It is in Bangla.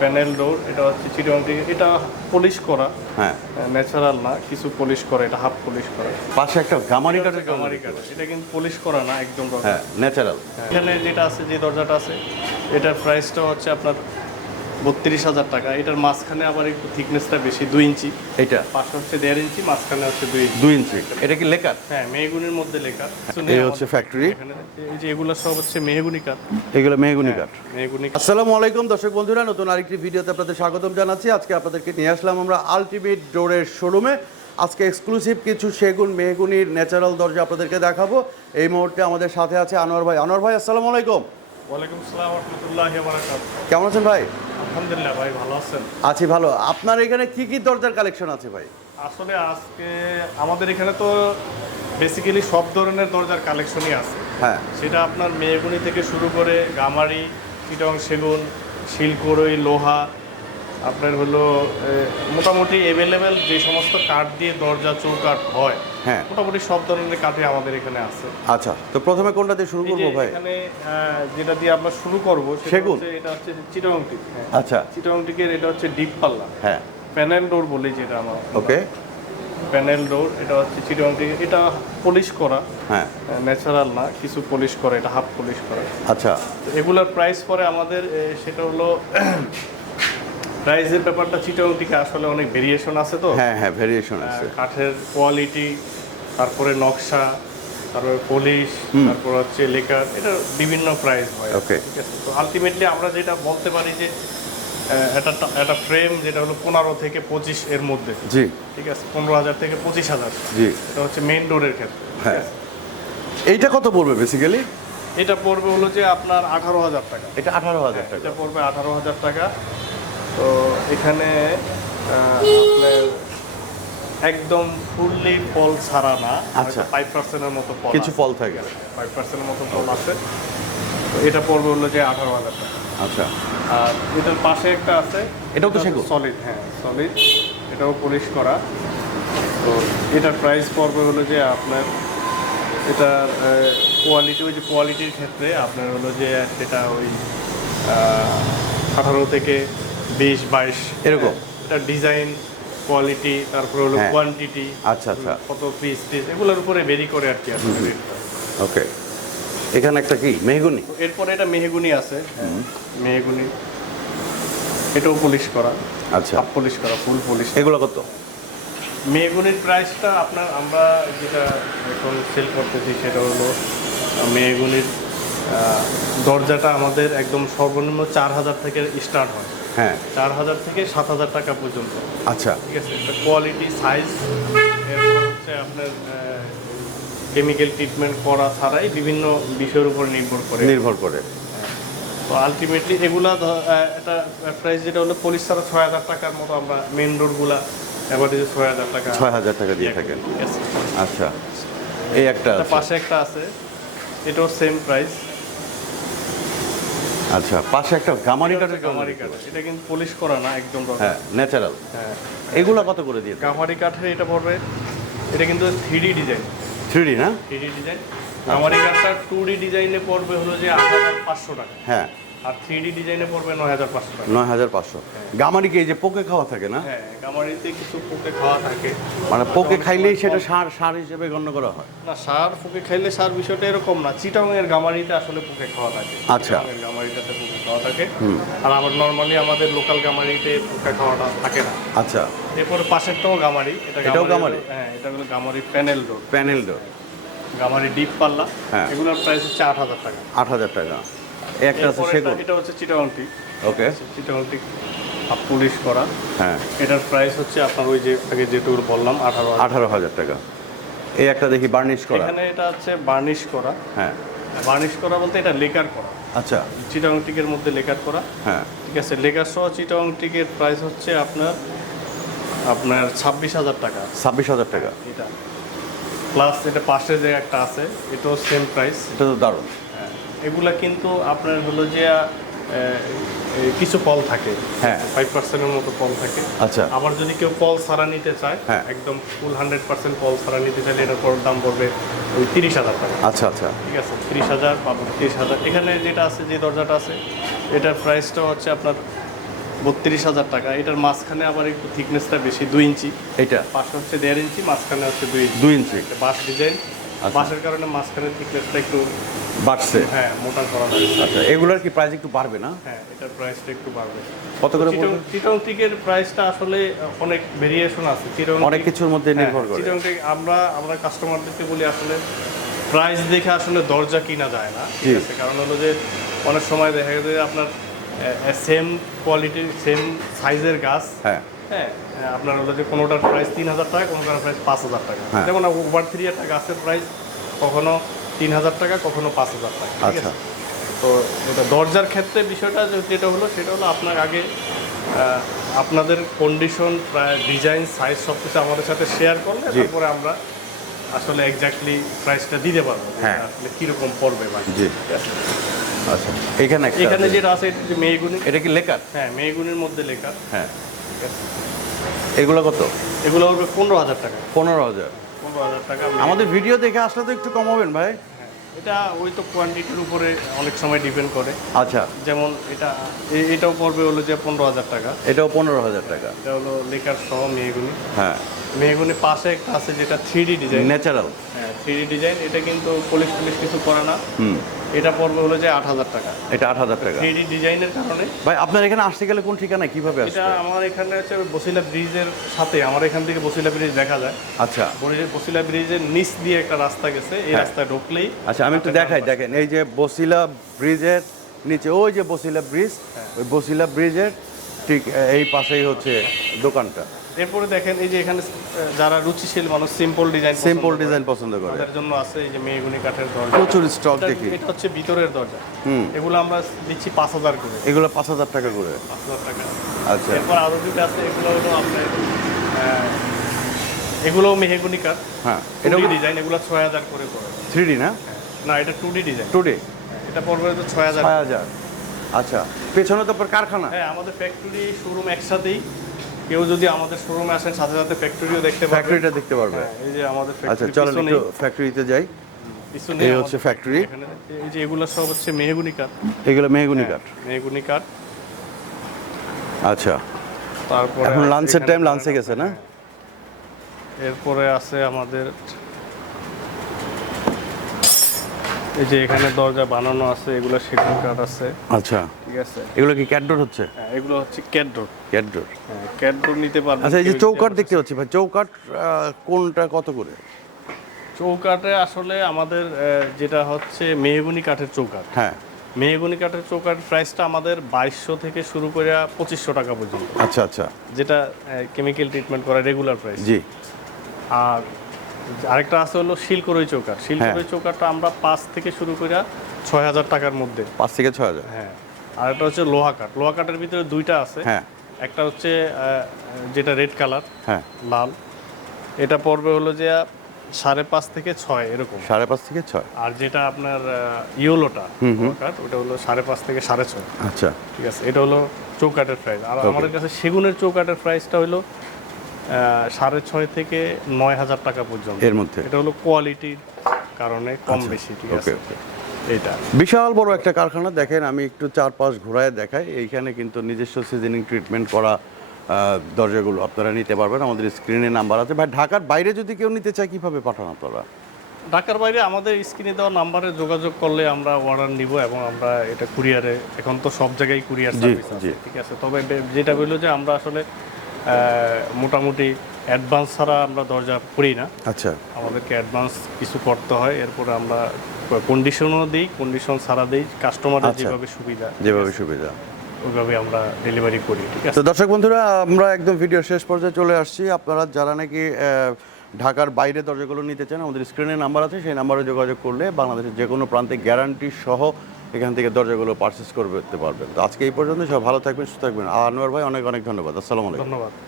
প্যানেল ডোর এটা হচ্ছে চিটং থেকে। এটা পলিশ করা। হ্যাঁ। ন্যাচারাল না কিছু পলিশ করা এটা হাফ পলিশ করা। পাশে একটা গামারি কাঠের গামারি কাঠ। এটা কিন্তু পলিশ করা না একদম হ্যাঁ ন্যাচারাল এখানে যেটা আছে যে দরজাটা আছে এটার প্রাইসটা হচ্ছে আপনার বত্রিশ হাজার টাকা। এটার মাঝখানে আবার একটু থিকনেসটা বেশি দুই ইঞ্চি। এটা পাশে হচ্ছে দেড় ইঞ্চি মাঝখানে হচ্ছে দুই ইঞ্চি। দুই ইঞ্চি। এটা কি লেখা হ্যাঁ মেহগুনির মধ্যে লেখা এই হচ্ছে ফ্যাক্টরি এই যে এগুলো সব হচ্ছে মেহগুনি কাঠ। এগুলো মেহগুনি কাঠ। মেহগুনি আসসালামু আলাইকুম দর্শক বন্ধুরা নতুন আরেকটি ভিডিওতে আপনাদের স্বাগতম জানাচ্ছি। আজকে আপনাদেরকে নিয়ে আসলাম আমরা আলটিমেট ডোরের শোরুমে আজকে এক্সক্লুসিভ কিছু সেগুন মেহগুনির ন্যাচারাল দরজা আপনাদেরকে দেখাবো। এই মুহূর্তে আমাদের সাথে আছে আনোয়ার ভাই। আনোয়ার ভাই আসসালামু আলাইকুম। ওয়ালাইকুম আসসালাম রহমতুল্লাহ কেমন আছেন ভাই? আলহামদুলিল্লাহ ভাই ভালো আছেন? আছি ভালো। আপনার এখানে কি কি দরজার কালেকশন আছে ভাই? আসলে আজকে আমাদের এখানে তো বেসিক্যালি সব ধরনের দরজার কালেকশনই আছে। হ্যাঁ। সেটা আপনার মেয়েগুনি থেকে শুরু করে গামারি চিটং সেগুন শিলকড়ই লোহা আপনার হলো মোটামুটি অ্যাভেলেবেল যে সমস্ত কাঠ দিয়ে দরজা চৌকাঠ হয় হ্যাঁ। মোটামুটি সব ধরনের কাঠই আমাদের এখানে আছে। আচ্ছা তো প্রথমে কোনটা দিয়ে শুরু করব ভাই? এখানে যেটা দিয়ে আমরা শুরু করব সেটা সেগুন? হচ্ছে- এটা হচ্ছে চিটং টিক হ্যাঁ। আচ্ছা। চিটং টিকের এটা হচ্ছে ডিপ পাল্লা। হ্যাঁ। প্যানেল ডোর বলি যেটা আমরা। ওকে। প্যানেল ডোর এটা হচ্ছে চিটং টিক এটা পলিশ করা। হ্যাঁ। ন্যাচারাল না কিছু পলিশ করা এটা হাফ পলিশ করা। আচ্ছা। এগুলোর প্রাইস পরে আমাদের সেটা হলো প্রাইসের ব্যাপারটা চিটং টিকে আসলে অনেক ভেরিয়েশন আছে তো। হ্যাঁ হ্যাঁ ভেরিয়েশন আছে। কাঠের কোয়ালিটি তারপরে নকশা তারপরে পলিশ তারপর হচ্ছে লেকার এটা বিভিন্ন প্রাইস হয়। ওকে ঠিক আছে? তো আলটিমেটলি আমরা যেটা বলতে পারি যে একটা একটা ফ্রেম যেটা হলো পনেরো থেকে পঁচিশ এর মধ্যে। জি। ঠিক আছে? পনেরো হাজার থেকে পঁচিশ হাজার। জি। এটা হচ্ছে মেইন ডোরের ক্ষেত্রে। হ্যাঁ। এইটা কত পড়বে বেসিক্যালি এটা পড়বে হলো যে আপনার আঠারো হাজার টাকা। এটা আঠারো হাজার টাকা। এটা পড়বে আঠারো হাজার টাকা। তো এখানে আপনার একদম ফুললি ফল ছাড়া না আচ্ছা। ফাইভ পার্সেন্টের মতো ফল কিছু ফল থাকে। ফাইভ পার্সেন্টের মতো ফল আছে। তো এটা পড়বে হলো যে আঠারো হাজার টাকা। আচ্ছা। আর এটার পাশে একটা আছে। এটাও তো? সলিড হ্যাঁ সলিড এটাও পলিশ করা। তো এটার প্রাইস পড়বে হলো যে আপনার এটার কোয়ালিটি ওই যে কোয়ালিটির ক্ষেত্রে আপনার হলো যে সেটা ওই আঠারো থেকে বিশ বাইশ। এরকম? এটা ডিজাইন কোয়ালিটি তারপরে হলো হ্যাঁ। কোয়ান্টিটি আচ্ছা আচ্ছা। কত পিস টিস এগুলোর উপরে ভেরি করে আর কি ওকে এখানে একটা কি? মেহগুনি? এরপরে এটা মেহগুনি আছে। মেহগুনি। এটাও পলিশ করা। আচ্ছা। পলিশ করা ফুল পলিশ এগুলো কত? মেহগুনির প্রাইসটা আপনার আমরা যেটা এখন সেল করতেছি সেটা হলো মেহগুনির দরজাটা আমাদের একদম সর্বনিম্ন চার হাজার থেকে স্টার্ট হয়। হ্যাঁ। চার হাজার থেকে সাত হাজার টাকা পর্যন্ত। আচ্ছা। ঠিক আছে? এটা কোয়ালিটি সাইজ হচ্ছে আপনার কেমিক্যাল ট্রিটমেন্ট করা ছাড়াই বিভিন্ন বিষয়ের উপর নির্ভর করে। নির্ভর করে। তো আলটিমেটলি এগুলা একটা প্রাইস যেটা হলো পলিশ ছাড়া ছয় হাজার টাকার মতো আমরা মেন রোডগুলা এভারেজে ছয় হাজার টাকা ছয় হাজার টাকা দিয়ে থাকেন আচ্ছা। এই একটা পাশে একটা আছে। এটাও সেম প্রাইস আচ্ছা পাশে একটা গামারি কাঠের গামারি কাঠ এটা কিন্তু পলিশ করা না একদম। হ্যাঁ ন্যাচারাল হ্যাঁ। এগুলো কত করে দিয়ে গামারি কাঠের এটা পড়বে এটা কিন্তু থ্রি ডিজাইন থ্রি না? থ্রি ডিজাইন গামারি কাঠটা টু ডি ডিজাইনে পড়বে হলো যে আট হাজার পাঁচশো টাকা। হ্যাঁ। আর থ্রি ডি ডিজাইনে পড়বে নয় হাজার পাঁচশো নয় হাজার পাঁচশো। গামারি কি এই যে পোকে খাওয়া থাকে না? হ্যাঁ গামারিতে কিছু পোকে খাওয়া থাকে। মানে পোকে খাইলেই সেটা সার সার হিসেবে গণ্য করা হয়? না সার পোকে খাইলে সার বিষয়টা এরকম না। চিটাং এর গামারিতে আসলে পোকে খাওয়া থাকে। আচ্ছা। গামারিটাতে পোকে খাওয়া থাকে। আর আবার নর্মালি আমাদের লোকাল গামারিতে পোকে খাওয়াটা থাকে না। আচ্ছা। এরপরে পাশেরটাও গামারি। এটা এটাও গামারি? হ্যাঁ এটা হলো গামারি প্যানেল ডোর প্যানেল ডোর গামারি ডিপ পাল্লা। হ্যাঁ। এগুলোর প্রাইস হচ্ছে আট হাজার টাকা। আট হাজার টাকা। একটা আছে সেগুন এটা- হচ্ছে চিটাংটি ওকে। হাফ পুলিশ করা। হ্যাঁ। এটার প্রাইস হচ্ছে আপনার ওই যে আগে যেটুকু বললাম আঠারো আঠারো হাজার টাকা। এই একটা দেখি বার্নিশ করা। এখানে এটা হচ্ছে বার্নিশ করা। হ্যাঁ। বার্নিশ করা বলতে এটা লেকার করা। আচ্ছা। চিটাং টিকের মধ্যে লেকার করা। হ্যাঁ। ঠিক আছে লেকার সহ চিটাং টিকের প্রাইস হচ্ছে আপনার আপনার ছাব্বিশ হাজার টাকা। ছাব্বিশ হাজার টাকা। এটা। প্লাস এটা পাশে যে একটা আছে এটাও সেম প্রাইস এটা তো দারুণ। এগুলা কিন্তু আপনার হলো যে কিছু ফল থাকে। হ্যাঁ। ফাইভ পার্সেন্টের মতো ফল থাকে। আচ্ছা। আবার যদি কেউ ফল ছাড়া নিতে চায় হ্যাঁ। একদম ফুল হান্ড্রেড পার্সেন্ট ফল ছাড়া নিতে চাইলে এটার পর দাম পড়বে ওই তিরিশ হাজার টাকা। আচ্ছা আচ্ছা। ঠিক আছে? তিরিশ হাজার বা তিরিশ হাজার। এখানে যেটা আছে যে দরজাটা আছে এটার প্রাইসটা হচ্ছে আপনার বত্রিশ হাজার টাকা। এটার মাঝখানে আবার একটু থিকনেসটা বেশি দুই ইঞ্চি। এটা পাশে হচ্ছে দেড় ইঞ্চি মাঝখানে হচ্ছে দুই ইঞ্চি। দুই ইঞ্চি। বাঁশ ডিজাইন। আচ্ছা। বাঁশের কারণে মাঝখানে থিকনেসটা একটু বাড়ছে। হ্যাঁ মোটা করা লাগে আচ্ছা এগুলোর কি প্রাইস একটু বাড়বে না? হ্যাঁ এটার প্রাইসটা একটু বাড়বে। কত করে চিটং টিকের প্রাইসটা আসলে অনেক ভেরিয়েশন আছে। চিটং অনেক কিছুর মধ্যে হ্যাঁ, নির্ভর করে। চিটং টিক আমরা আমরা কাস্টমারদেরকে বলি আসলে প্রাইস দেখে আসলে দরজা কিনা যায় না। ঠিক আছে কারণ হলো যে অনেক সময় দেখা যায় যে আপনার সেম কোয়ালিটির সেম সাইজের গাছ হ্যাঁ। হ্যাঁ আপনার হলো যে কোনোটার প্রাইস তিন হাজার টাকা কোনোটার প্রাইস পাঁচ হাজার টাকা। হ্যাঁ। যেমন ওভার থ্রি একটা গাছের প্রাইস কখনো তিন হাজার টাকা কখনো পাঁচ হাজার টাকা ঠিক আচ্ছা। আছে? তো এটা দরজার ক্ষেত্রে বিষয়টা যেটা হলো সেটা হলো আপনার আগে আপনাদের কন্ডিশন ডিজাইন সাইজ সব কিছু আমাদের সাথে শেয়ার করলে তারপরে আমরা আসলে এক্স্যাক্টলি প্রাইসটা দিতে পারব হ্যাঁ। আসলে কীরকম পড়বে আছে? আচ্ছা এখানে এখানে যেটা আছে এটা মেয়েগুনি এটা কি লেখার হ্যাঁ মেয়েগুনির মধ্যে লেখা হ্যাঁ। এগুলো কত? এগুলো হবে পনেরো হাজার টাকা। পনেরো হাজার। পনেরো হাজার টাকা। আমাদের ভিডিও দেখে আসলে তো একটু কমাবেন ভাই। হ্যাঁ, এটা ওই তো কোয়ান্টিটির উপরে অনেক সময় ডিপেন্ড করে। আচ্ছা। যেমন এটা এটাও পড়বে হলো যে পনেরো হাজার টাকা। এটাও পনেরো হাজার টাকা। এটা হলো লেকার সহ মেয়েগুনি। হ্যাঁ। মেয়েগুনি পাশে একটা আছে যেটা থ্রি ডি ডিজাইন ন্যাচারাল হ্যাঁ থ্রি ডি ডিজাইন এটা কিন্তু পলিশ টলিশ কিছু করে না। হুম। এটা পড়বে হলো যে আট হাজার টাকা। এটা আট হাজার টাকা। থ্রি ডিজাইনের কারণে। ভাই আপনার এখানে আসতে গেলে কোন ঠিকানা কীভাবে আসবে? এটা আমার এখানে হচ্ছে বসিলা ব্রিজের সাথে আমার এখান থেকে বসিলা ব্রিজ দেখা যায়। আচ্ছা। বসিলা- বসিলা ব্রিজের নিচ দিয়ে একটা রাস্তা গেছে এই হ্যাঁ। রাস্তায় ঢুকলেই আচ্ছা আমি একটু দেখাই দেখেন এই যে বসিলা ব্রিজের নিচে ওই যে বসিলা ব্রিজ ওই বসিলা ব্রিজের ঠিক এই পাশেই হচ্ছে দোকানটা। এরপরে দেখেন এই যে এখানে যারা রুচিশীল মানুষ সিম্পল ডিজাইন সিম্পল ডিজাইন পছন্দ করে। তাদের জন্য আছে এই যে মেয়েগুনি কাঠের দরজা। প্রচুর স্টক দেখি। এটা হচ্ছে ভিতরের দরজা। হুম। এগুলো আমরা দিচ্ছি পাঁচ হাজার করে। এগুলো পাঁচ হাজার টাকা করে। পাঁচ হাজার টাকা। আচ্ছা। এরপর আরও দুটো আছে এগুলো হলো আপনার এগুলো মেহেগুনি কাঠ। হ্যাঁ এটা ডিজাইন এগুলো ছয় হাজার করে পড়ে। থ্রি ডি না? না এটা টু ডি ডিজাইন। টুডে এটা পড়বে তো ছয় হাজার। ছয় হাজার। আচ্ছা পেছনে তো কারখানা। হ্যাঁ আমাদের ফ্যাক্টরি শোরুম একসাথেই। কেউ যদি আমাদের শোরুমে আসেন সাথে সাথে ফ্যাক্টরিও দেখতে পারবে। ফ্যাক্টরিটা দেখতে পারবে। হ্যাঁ এই যে আমাদের আচ্ছা চলুন একটু ফ্যাক্টরিতে যাই। এই হচ্ছে ফ্যাক্টরি এখানে এই যে এগুলো সব হচ্ছে মেহগুনি কাঠ। এগুলো মেহগুনি কাঠ। মেহগুনি কাঠ। আচ্ছা। তারপর এখন লাঞ্চের টাইম লাঞ্চে গেছে না? এরপরে আছে আমাদের এই যে এখানে দরজা বানানো আছে এগুলো সেগুন কাঠ আছে। আচ্ছা। ঠিক আছে? এগুলো কি ক্যাটডোর হচ্ছে? হ্যাঁ এগুলো হচ্ছে ক্যাটডোর হ্যাঁ ক্যাটডোর নিতে পারবেন আচ্ছা এই যে চৌকাট দেখতে পাচ্ছি ভাই চৌকাট কোনটা কত করে? চৌকাটে আসলে আমাদের যেটা হচ্ছে মেহগুনি কাঠের চৌকাট হ্যাঁ। মেহগুনি কাঠের চৌকাট প্রাইসটা আমাদের বাইশশো থেকে শুরু করে পঁচিশশো টাকা পর্যন্ত। আচ্ছা আচ্ছা। যেটা কেমিক্যাল ট্রিটমেন্ট করা রেগুলার প্রাইস জি। আর আরেকটা আছে হলো শিলকরই চৌকাট শিলকরই। চৌকাটটা আমরা পাঁচ থেকে শুরু করে ছয় হাজার টাকার মধ্যে। পাঁচ থেকে ছয় হাজার হ্যাঁ। আর একটা হচ্ছে লোহা কাঠ। লোহা কাঠের ভিতরে দুইটা আছে। হ্যাঁ। একটা হচ্ছে যেটা রেড কালার হ্যাঁ। লাল। এটা পড়বে হলো যে সাড়ে পাঁচ থেকে ছয় এরকম। সাড়ে পাঁচ থেকে ছয়। আর যেটা আপনার ইয়োলোটা কাঠ ওটা হলো সাড়ে পাঁচ থেকে সাড়ে ছয়। আচ্ছা। ঠিক আছে এটা হলো চৌকাটের প্রাইস আর আমাদের কাছে সেগুনের চৌকাটের প্রাইসটা হলো সাড়ে ছয় থেকে নয় হাজার টাকা পর্যন্ত। এর মধ্যে। এটা হলো কোয়ালিটির কারণে কম বেশি ঠিক আছে? এইটা বিশাল বড় একটা কারখানা দেখেন আমি একটু চারপাশ ঘোরায় দেখাই। এইখানে কিন্তু নিজস্ব সিজনিং ট্রিটমেন্ট করা দরজাগুলো আপনারা নিতে পারবেন। আমাদের স্ক্রিনে নাম্বার আছে। ভাই ঢাকার বাইরে যদি কেউ নিতে চায় কীভাবে পাঠান আপনারা? ঢাকার বাইরে আমাদের স্ক্রিনে দেওয়া নাম্বারে যোগাযোগ করলে আমরা অর্ডার নিব এবং আমরা এটা কুরিয়ারে এখন তো সব জায়গায় কুরিয়ার সার্ভিস আছে ঠিক আছে? তবে যেটা বলল যে আমরা আসলে মোটামুটি অ্যাডভান্স ছাড়া আমরা দরজা করি না। আচ্ছা। আমাদেরকে অ্যাডভান্স কিছু করতে হয় এরপরে আমরা কন্ডিশনও দিই কন্ডিশন ছাড়া দিই কাস্টমারের আচ্ছা। যেভাবে সুবিধা। যেভাবে সুবিধা। ওইভাবে আমরা ডেলিভারি করি ঠিক আছে? তো দর্শক বন্ধুরা আমরা একদম ভিডিও শেষ পর্যায়ে চলে আসছি। আপনারা যারা নাকি ঢাকার বাইরে দরজাগুলো নিতে চান আমাদের স্ক্রিনে নাম্বার আছে সেই নাম্বারে যোগাযোগ করলে বাংলাদেশের যে কোনো প্রান্তে গ্যারান্টি সহ এখান থেকে দরজাগুলো পারচেস করতে পারবেন। তো আজকে এই পর্যন্ত সব ভালো থাকবেন, সুস্থ থাকবেন। আর আনোয়ার ভাই, অনেক অনেক ধন্যবাদ। আসসালামু আলাইকুম। ধন্যবাদ।